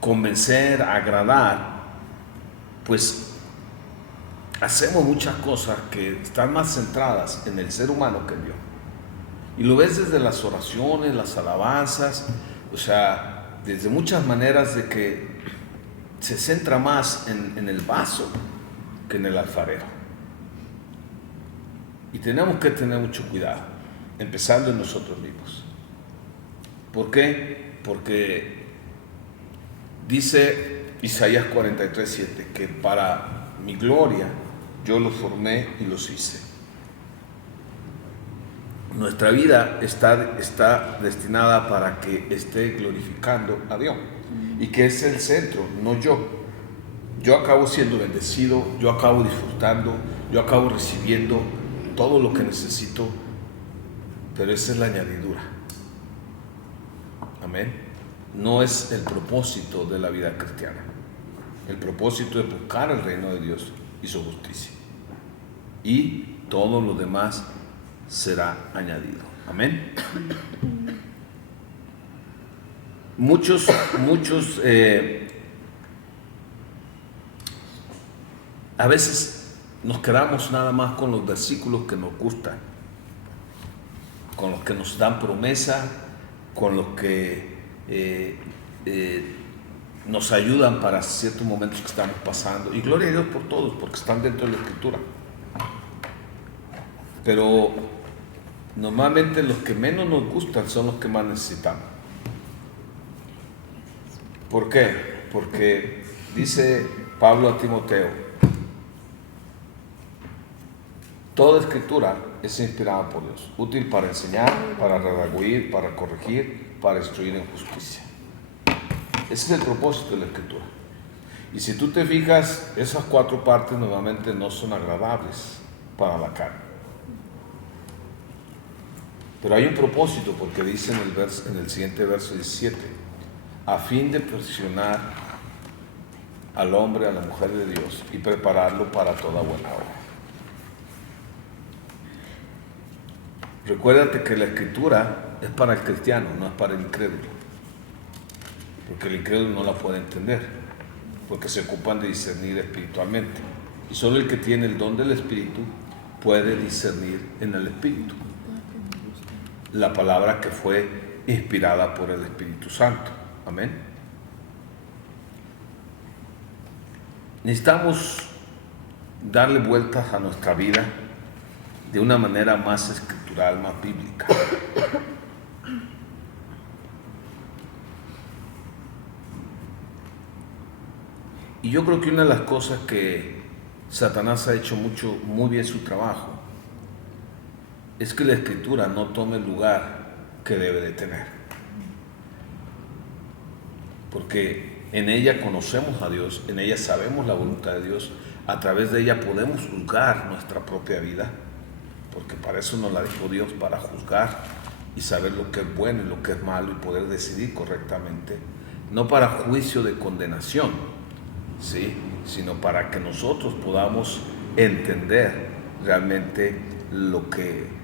convencer, agradar, pues hacemos muchas cosas que están más centradas en el ser humano que en Dios. Y lo ves desde las oraciones, las alabanzas, o sea, desde muchas maneras de que se centra más en el vaso que en el alfarero. Y tenemos que tener mucho cuidado, empezando en nosotros mismos. ¿Por qué? Porque dice Isaías 43:7 que para mi gloria yo los formé y los hice. Nuestra vida está destinada para que esté glorificando a Dios y que es el centro, no yo. Yo acabo siendo bendecido, yo acabo disfrutando, yo acabo recibiendo todo lo que necesito, pero esa es la añadidura. Amén. No es el propósito de la vida cristiana. El propósito es buscar el reino de Dios y su justicia. Y todo lo demás será añadido. Amén. Muchos a veces nos quedamos nada más con los versículos que nos gustan, con los que nos dan promesa, con los que nos ayudan para ciertos momentos que estamos pasando. Y gloria a Dios por todos, porque están dentro de la Escritura. Pero normalmente los que menos nos gustan son los que más necesitamos. ¿Por qué? Porque dice Pablo a Timoteo, toda Escritura es inspirada por Dios, útil para enseñar, para redarguir, para corregir, para instruir en justicia. Ese es el propósito de la Escritura. Y si tú te fijas, esas 4 partes normalmente no son agradables para la carne. Pero hay un propósito, porque dice en el siguiente verso 17, a fin de perfeccionar al hombre, a la mujer de Dios y prepararlo para toda buena obra. Recuérdate que la Escritura es para el cristiano, no es para el incrédulo, porque el incrédulo no la puede entender, porque se ocupan de discernir espiritualmente, y solo el que tiene el don del Espíritu puede discernir en el Espíritu la palabra que fue inspirada por el Espíritu Santo. Amén. Necesitamos darle vueltas a nuestra vida de una manera más escritural, más bíblica. Y yo creo que una de las cosas que Satanás ha hecho muy bien su trabajo es que la Escritura no tome el lugar que debe de tener. Porque en ella conocemos a Dios, en ella sabemos la voluntad de Dios, a través de ella podemos juzgar nuestra propia vida, porque para eso nos la dejó Dios, para juzgar y saber lo que es bueno y lo que es malo y poder decidir correctamente, no para juicio de condenación, ¿sí?, sino para que nosotros podamos entender realmente lo que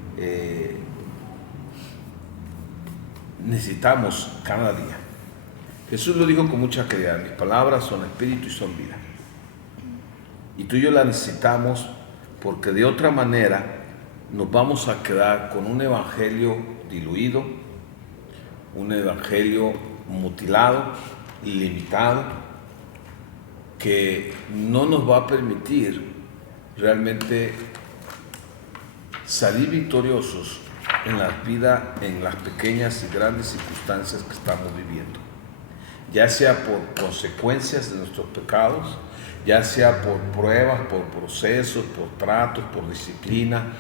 necesitamos cada día. Jesús lo dijo con mucha claridad: mis palabras son espíritu y son vida. Y tú y yo la necesitamos, porque de otra manera nos vamos a quedar con un evangelio diluido, un evangelio mutilado, limitado, que no nos va a permitir realmente salir victoriosos en la vida, en las pequeñas y grandes circunstancias que estamos viviendo, ya sea por consecuencias de nuestros pecados, ya sea por pruebas, por procesos, por tratos, por disciplina,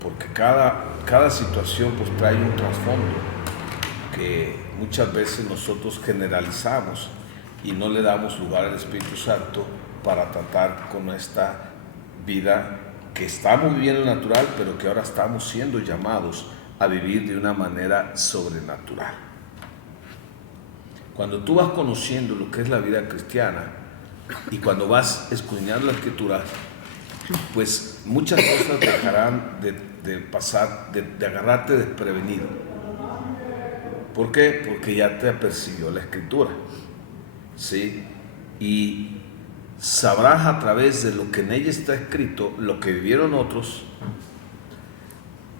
porque cada situación pues trae un trasfondo que muchas veces nosotros generalizamos y no le damos lugar al Espíritu Santo para tratar con esta vida que estamos viviendo natural, pero que ahora estamos siendo llamados a vivir de una manera sobrenatural. Cuando tú vas conociendo lo que es la vida cristiana y cuando vas escudriñando la Escritura, pues muchas cosas dejarán de pasar, de agarrarte desprevenido. ¿Por qué? Porque ya te apercibió la Escritura, ¿sí? Y sabrás a través de lo que en ella está escrito, lo que vivieron otros,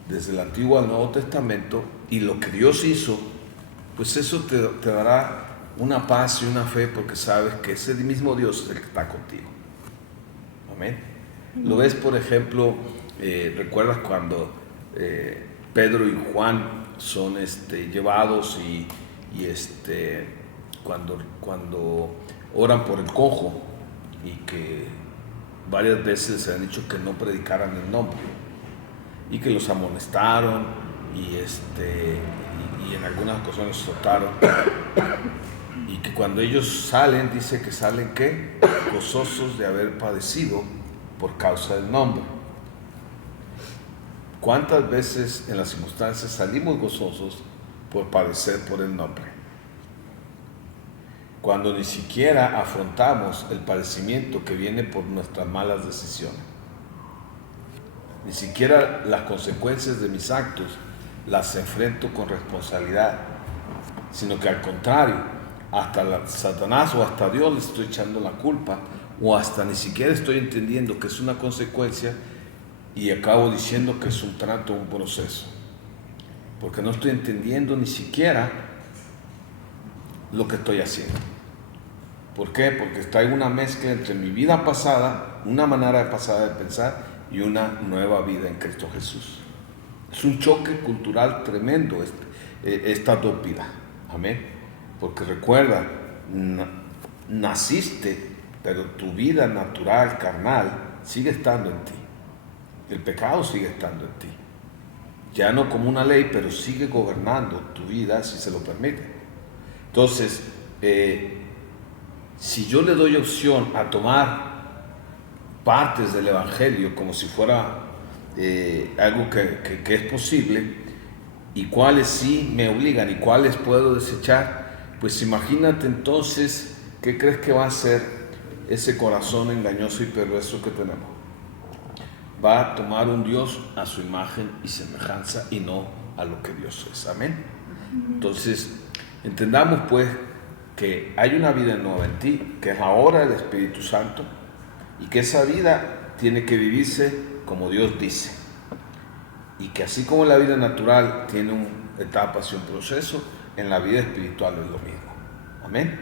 desde el Antiguo al Nuevo Testamento, y lo que Dios hizo, pues eso te dará una paz y una fe, porque sabes que ese mismo Dios es el que está contigo. Amén. Lo ves, por ejemplo, recuerdas cuando Pedro y Juan son llevados y cuando oran por el cojo, y que varias veces se han dicho que no predicaran el nombre, y que los amonestaron y en algunas ocasiones azotaron, y que cuando ellos salen, dice que salen ¿qué? Gozosos de haber padecido por causa del nombre. ¿Cuántas veces en las circunstancias salimos gozosos por padecer por el nombre? Cuando ni siquiera afrontamos el padecimiento que viene por nuestras malas decisiones. Ni siquiera las consecuencias de mis actos las enfrento con responsabilidad, sino que al contrario, hasta Satanás o hasta Dios le estoy echando la culpa, o hasta ni siquiera estoy entendiendo que es una consecuencia y acabo diciendo que es un trato, un proceso, porque no estoy entendiendo ni siquiera lo que estoy haciendo. ¿Por qué? Porque está en una mezcla entre mi vida pasada, una manera pasada de pensar, y una nueva vida en Cristo Jesús. Es un choque cultural tremendo esta dos vidas. Amén. Porque recuerda, naciste, pero tu vida natural, carnal, sigue estando en ti. El pecado sigue estando en ti. Ya no como una ley, pero sigue gobernando tu vida si se lo permite. Entonces, si yo le doy opción a tomar partes del Evangelio como si fuera algo que es posible, y cuáles sí me obligan y cuáles puedo desechar, pues imagínate entonces qué crees que va a hacer ese corazón engañoso y perverso que tenemos. Va a tomar un Dios a su imagen y semejanza y no a lo que Dios es. Amén. Entonces, entendamos pues que hay una vida nueva en ti, que es la obra del Espíritu Santo, y que esa vida tiene que vivirse como Dios dice, y que así como la vida natural tiene etapas y un proceso, en la vida espiritual es lo mismo. Amén.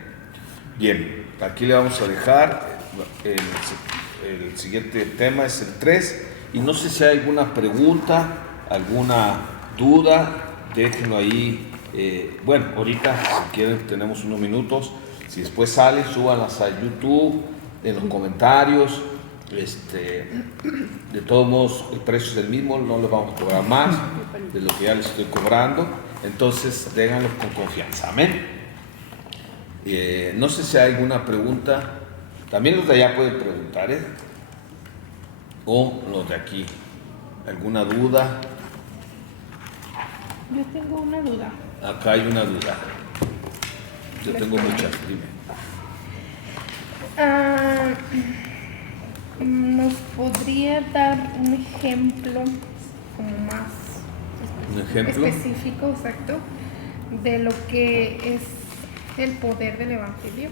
Bien, aquí le vamos a dejar. El siguiente tema es el 3, y no sé si hay alguna pregunta, alguna duda, déjenlo ahí. Bueno, ahorita si quieren tenemos unos minutos, si después sale, súbanlas a YouTube, en los comentarios. De todos modos el precio es el mismo, no les vamos a cobrar más de lo que ya les estoy cobrando, entonces déganlos con confianza. Amén. No sé si hay alguna pregunta, también los de allá pueden preguntar, o los de aquí, alguna duda. Yo tengo una duda. Acá hay una duda, yo tengo muchas, dime. ¿Nos podría dar un ejemplo como más específico, exacto, de lo que es el poder del Evangelio?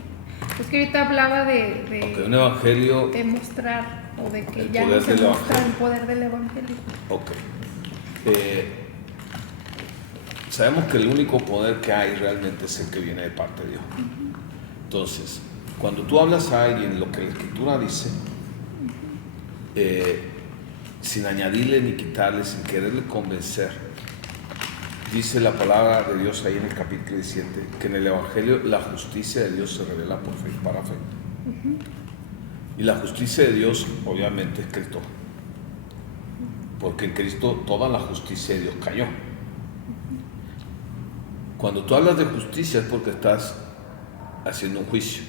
Es que ahorita hablaba de un Evangelio, de mostrar, o de que el ya poder no se del muestra Evangelio. el poder del Evangelio. Ok. Sabemos que el único poder que hay realmente es el que viene de parte de Dios. Entonces, cuando tú hablas a alguien lo que la Escritura dice, sin añadirle ni quitarle, sin quererle convencer, dice la palabra de Dios ahí en el capítulo 17, que en el Evangelio la justicia de Dios se revela por fe y para fe. Y la justicia de Dios obviamente es Cristo, porque en Cristo toda la justicia de Dios cayó. Cuando tú hablas de justicia es porque estás haciendo un juicio.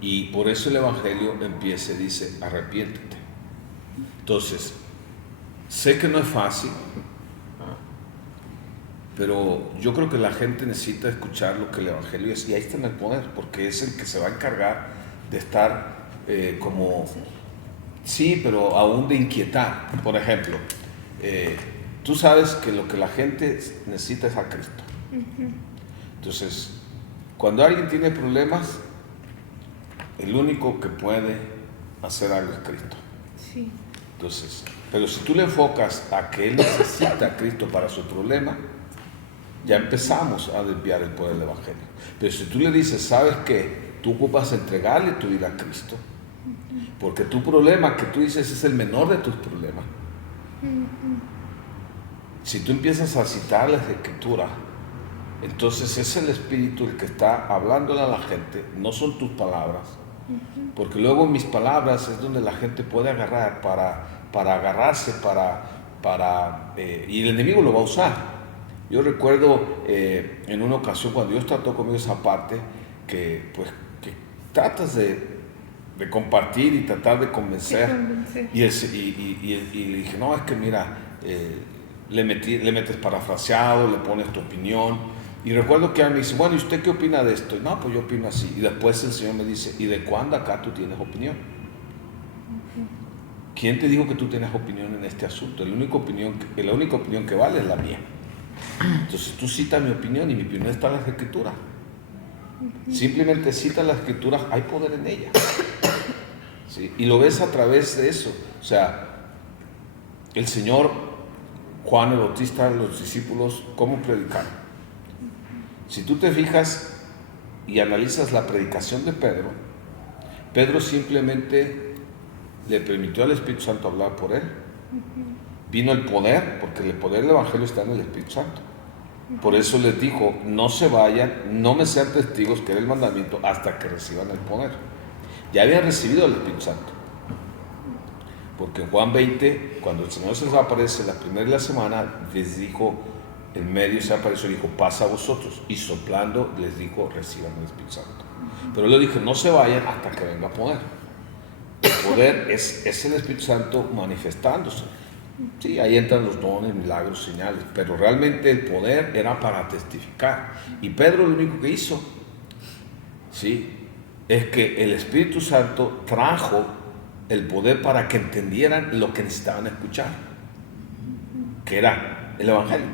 Y por eso el Evangelio empieza y dice, arrepiéntete. Entonces, sé que no es fácil, pero yo creo que la gente necesita escuchar lo que el Evangelio es, y ahí está en el poder, porque es el que se va a encargar de estar sí, pero aún de inquietar. Por ejemplo, Tú sabes que lo que la gente necesita es a Cristo. Entonces, cuando alguien tiene problemas, el único que puede hacer algo es Cristo. Sí. Entonces, pero si tú le enfocas a que él necesita a Cristo para su problema, ya empezamos a desviar el poder del Evangelio. Pero si tú le dices, ¿sabes qué? Tú ocupas entregarle tu vida a Cristo, porque tu problema que tú dices es el menor de tus problemas. Si tú empiezas a citar la Escritura, entonces es el Espíritu el que está hablándole a la gente, no son tus palabras, porque luego mis palabras es donde la gente puede agarrar para agarrarse, y el enemigo lo va a usar. Yo recuerdo en una ocasión cuando Dios trató conmigo esa parte, que tratas de compartir y tratar de convencer. Y le dije, no, es que mira, le metes parafraseado, le pones tu opinión. Y recuerdo que él me dice, bueno, ¿y usted qué opina de esto? Y no, pues yo opino así. Y después el Señor me dice, ¿y de cuándo acá tú tienes opinión? ¿Quién te dijo que tú tienes opinión en este asunto? La única opinión que vale es la mía. Entonces tú citas mi opinión y mi opinión está en la Escritura. Simplemente cita las Escrituras, hay poder en ella. ¿Sí? Y lo ves a través de eso. O sea, el Señor, Juan el Bautista, los discípulos, ¿cómo predicaron? Si tú te fijas y analizas la predicación de Pedro, Pedro simplemente le permitió al Espíritu Santo hablar por él. Vino el poder, porque el poder del Evangelio está en el Espíritu Santo. Por eso les dijo, no se vayan, no me sean testigos, que era el mandamiento, hasta que reciban el poder. Ya habían recibido el Espíritu Santo. Porque en Juan 20, cuando el Señor se les aparece la primera de la semana, les dijo, en medio se apareció y dijo, pasa a vosotros. Y soplando les dijo, reciban el Espíritu Santo. Pero él le dijo, no se vayan hasta que venga poder. El poder es el Espíritu Santo manifestándose. Sí, ahí entran los dones, milagros, señales, pero realmente el poder era para testificar. Y Pedro lo único que hizo, sí, es que el Espíritu Santo trajo el poder para que entendieran lo que necesitaban escuchar, que era el Evangelio.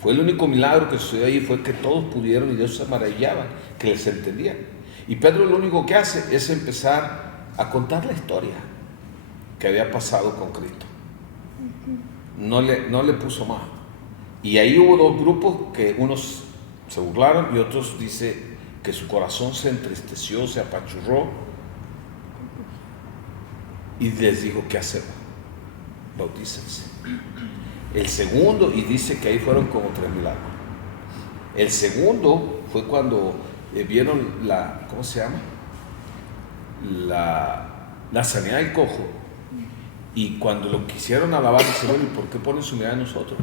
Fue el único milagro que sucedió ahí, fue que todos pudieron y Dios se maravillaban, que les entendían. Y Pedro lo único que hace es empezar a contar la historia que había pasado con Cristo. No le puso más. Y ahí hubo dos grupos, que unos se burlaron y otros dice que su corazón se entristeció, se apachurró y les dijo, ¿qué hacemos? Bautícense. El segundo, y dice que ahí fueron como 3 milagros. El segundo fue cuando vieron ¿cómo se llama? La sanidad del cojo. Y cuando lo quisieron alabar, dice, bueno, ¿y por qué ponen su mirada en nosotros?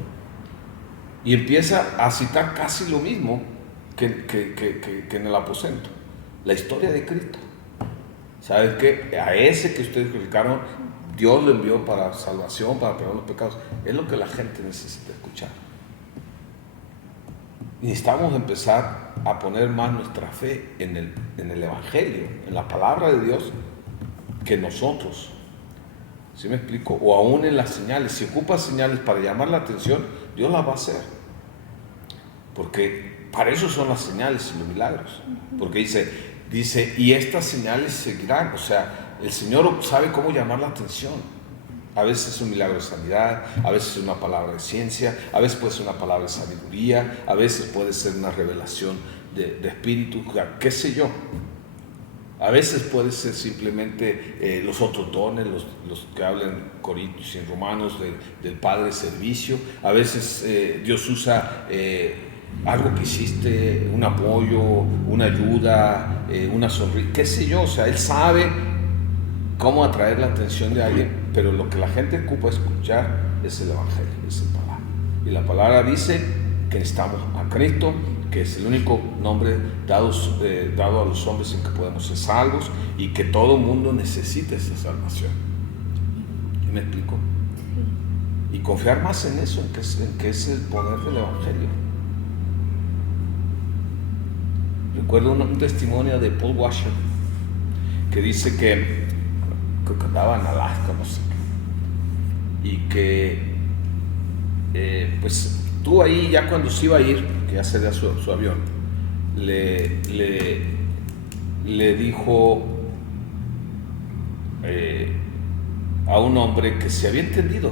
Y empieza a citar casi lo mismo que en el aposento. La historia de Cristo. ¿Sabes qué? A ese que ustedes criticaron, Dios lo envió para salvación, para perdonar los pecados. Es lo que la gente necesita escuchar. Y necesitamos empezar a poner más nuestra fe en el Evangelio, en la palabra de Dios, que nosotros. ¿Sí me explico? O aún en las señales. Si ocupas señales para llamar la atención, Dios las va a hacer. Porque para eso son las señales y los milagros. Porque dice, y estas señales seguirán. O sea, el Señor sabe cómo llamar la atención. A veces es un milagro de sanidad, a veces es una palabra de ciencia, a veces puede ser una palabra de sabiduría, a veces puede ser una revelación de espíritu, qué sé yo. A veces puede ser simplemente los otros dones, los que hablan en Corintios y en Romanos del Padre servicio. A veces Dios usa algo que hiciste, un apoyo, una ayuda, una sonrisa, qué sé yo. O sea, Él sabe cómo atraer la atención de alguien, pero lo que la gente ocupa escuchar es el Evangelio, es la palabra. Y la palabra dice que necesitamos a Cristo, que es el único nombre dado a los hombres en que podemos ser salvos, y que todo mundo necesita esa salvación. ¿Me explico? Y confiar más en eso, en que es el poder del Evangelio. Recuerdo un testimonio de Paul Washer, que dice que andaba en Alaska, no sé, y que pues tú ahí ya cuando se iba a ir, que ya sería su avión, le dijo a un hombre que se había entendido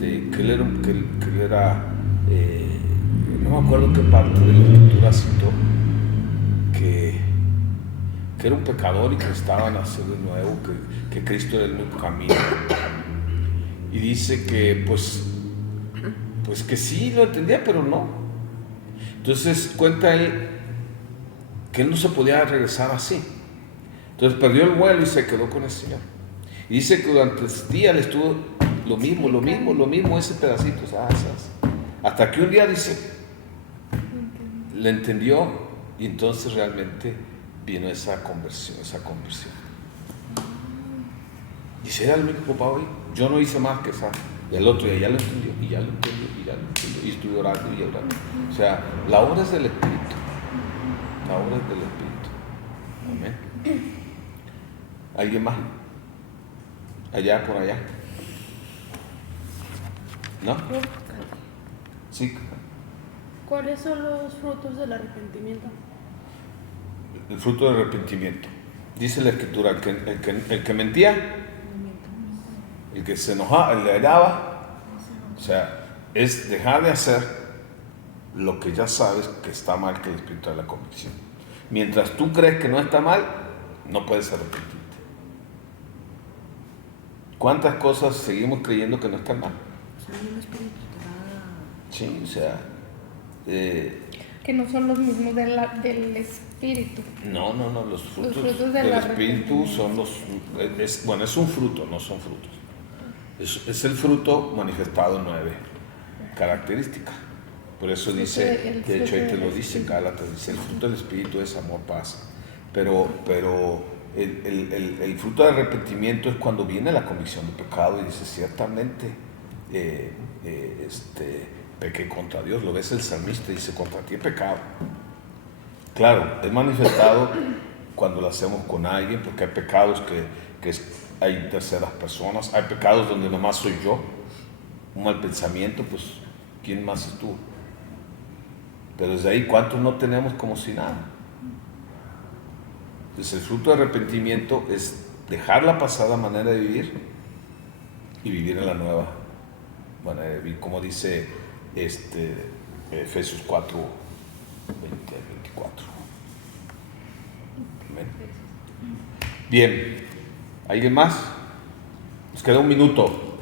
que él era, no me acuerdo qué parte de la escritura citó, que era un pecador y que estaba a nacer de nuevo, que Cristo era el único camino. Y dice que pues que sí lo entendía, pero no. Entonces cuenta él que él no se podía regresar así. Entonces perdió el vuelo y se quedó con el Señor. Y dice que durante el día le estuvo lo mismo, ese pedacito, ¿sabes? Hasta que un día dice, le entendió y entonces realmente vino esa conversión. Dice, era el único papá hoy, yo no hice más que esa. Y el otro ya lo entendió, y estuve orando y orando. O sea, la obra es del Espíritu. Amén. ¿Alguien más? Allá, por allá. ¿No? Sí. ¿Cuáles son los frutos del arrepentimiento? El fruto del arrepentimiento. Dice la Escritura, el que mentía, el que se enojaba, el que hallaba, o sea, es dejar de hacer lo que ya sabes que está mal, que el Espíritu de la convicción. Mientras tú crees que no está mal, no puedes arrepentirte. ¿Cuántas cosas seguimos creyendo que no están mal? Sí, o sea... que no son los mismos del Espíritu. No, los frutos del Espíritu son es un fruto, no son frutos. Es el fruto manifestado en 9 características. Por eso dice, de hecho ahí te lo dice en Gálatas, dice, el fruto del Espíritu es amor, paz. Pero el fruto del arrepentimiento es cuando viene la convicción de pecado y dice, ciertamente pequé contra Dios. Lo ves el salmista y dice, contra ti he pecado. Claro, es manifestado cuando lo hacemos con alguien, porque hay pecados que hay terceras personas, hay pecados donde nomás soy yo, un mal pensamiento, pues ¿quién más es tú? Pero desde ahí, ¿cuántos no tenemos como si nada? Entonces el fruto de arrepentimiento es dejar la pasada manera de vivir y vivir en la nueva manera de vivir, como dice Efesios 4, 20 al 24. Amén. Bien, ¿alguien más? Nos queda un minuto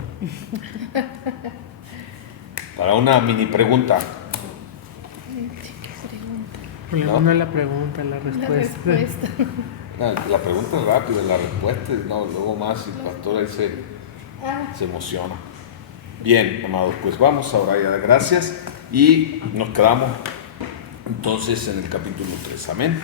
para una mini pregunta. No la pregunta, la respuesta. La pregunta es rápida, la respuesta es no, luego más el pastor ahí se emociona. Bien, amados, pues vamos a orar y a dar gracias y nos quedamos entonces en el capítulo 3. Amén.